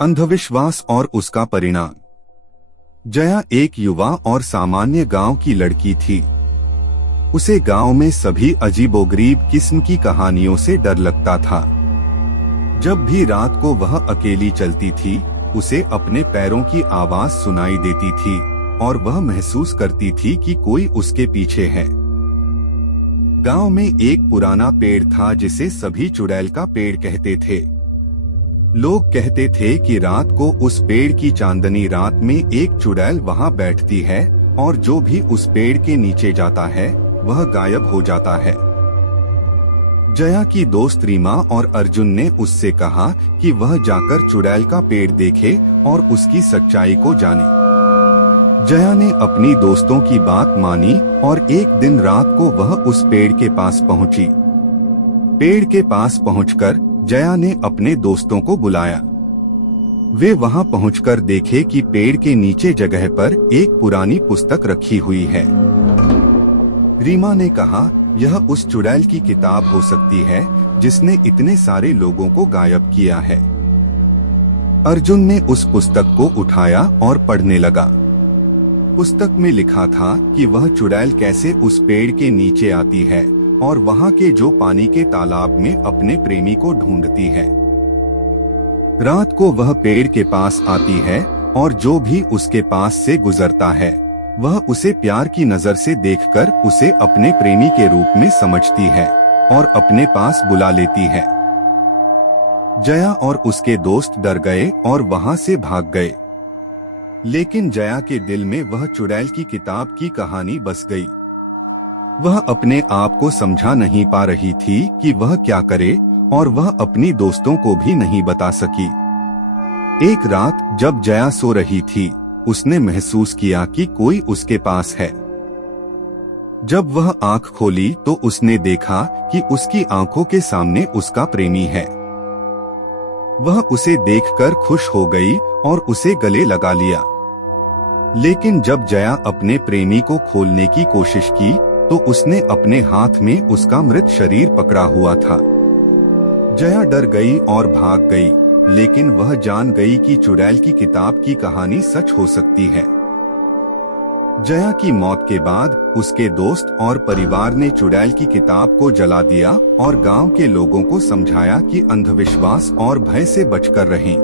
अंधविश्वास और उसका परिणाम। जया एक युवा और सामान्य गांव की लड़की थी। उसे गांव में सभी अजीबोगरीब किस्म की कहानियों से डर लगता था। जब भी रात को वह अकेली चलती थी, उसे अपने पैरों की आवाज सुनाई देती थी और वह महसूस करती थी कि कोई उसके पीछे है। गांव में एक पुराना पेड़ था जिसे सभी चुड़ैल का पेड़ कहते थे। लोग कहते थे कि रात को उस पेड़ की चांदनी रात में एक चुड़ैल वहां बैठती है और जो भी उस पेड़ के नीचे जाता है वह गायब हो जाता है। जया की दोस्त रीमा और अर्जुन ने उससे कहा कि वह जाकर चुड़ैल का पेड़ देखे और उसकी सच्चाई को जाने। जया ने अपनी दोस्तों की बात मानी और एक दिन रात को वह उस पेड़ के पास पहुंची। पेड़ के पास पहुंचकर जया ने अपने दोस्तों को बुलाया। वे वहां पहुंचकर देखे कि पेड़ के नीचे जगह पर एक पुरानी पुस्तक रखी हुई है। रीमा ने कहा, यह उस चुड़ैल की किताब हो सकती है जिसने इतने सारे लोगों को गायब किया है। अर्जुन ने उस पुस्तक को उठाया और पढ़ने लगा। पुस्तक में लिखा था कि वह चुड़ैल कैसे उस पेड़ के नीचे आती है और वहां के जो पानी के तालाब में अपने प्रेमी को ढूंढती है। रात को वह पेड़ के पास आती है और जो भी उसके पास से गुजरता है वह उसे प्यार की नजर से देखकर उसे अपने प्रेमी के रूप में समझती है और अपने पास बुला लेती है। जया और उसके दोस्त डर गए और वहां से भाग गए। लेकिन जया के दिल में वह चुड़ैल की किताब की कहानी बस गई। वह अपने आप को समझा नहीं पा रही थी कि वह क्या करे और वह अपनी दोस्तों को भी नहीं बता सकी। एक रात जब जया सो रही थी, उसने महसूस किया कि कोई उसके पास है। जब वह आंख खोली तो उसने देखा कि उसकी आंखों के सामने उसका प्रेमी है। वह उसे देखकर खुश हो गई और उसे गले लगा लिया। लेकिन जब जया अपने प्रेमी को खोलने की कोशिश की तो उसने अपने हाथ में उसका मृत शरीर पकड़ा हुआ था। जया डर गई और भाग गई, लेकिन वह जान गई कि चुड़ैल की किताब की कहानी सच हो सकती है। जया की मौत के बाद उसके दोस्त और परिवार ने चुड़ैल की किताब को जला दिया और गांव के लोगों को समझाया कि अंधविश्वास और भय से बचकर रहें।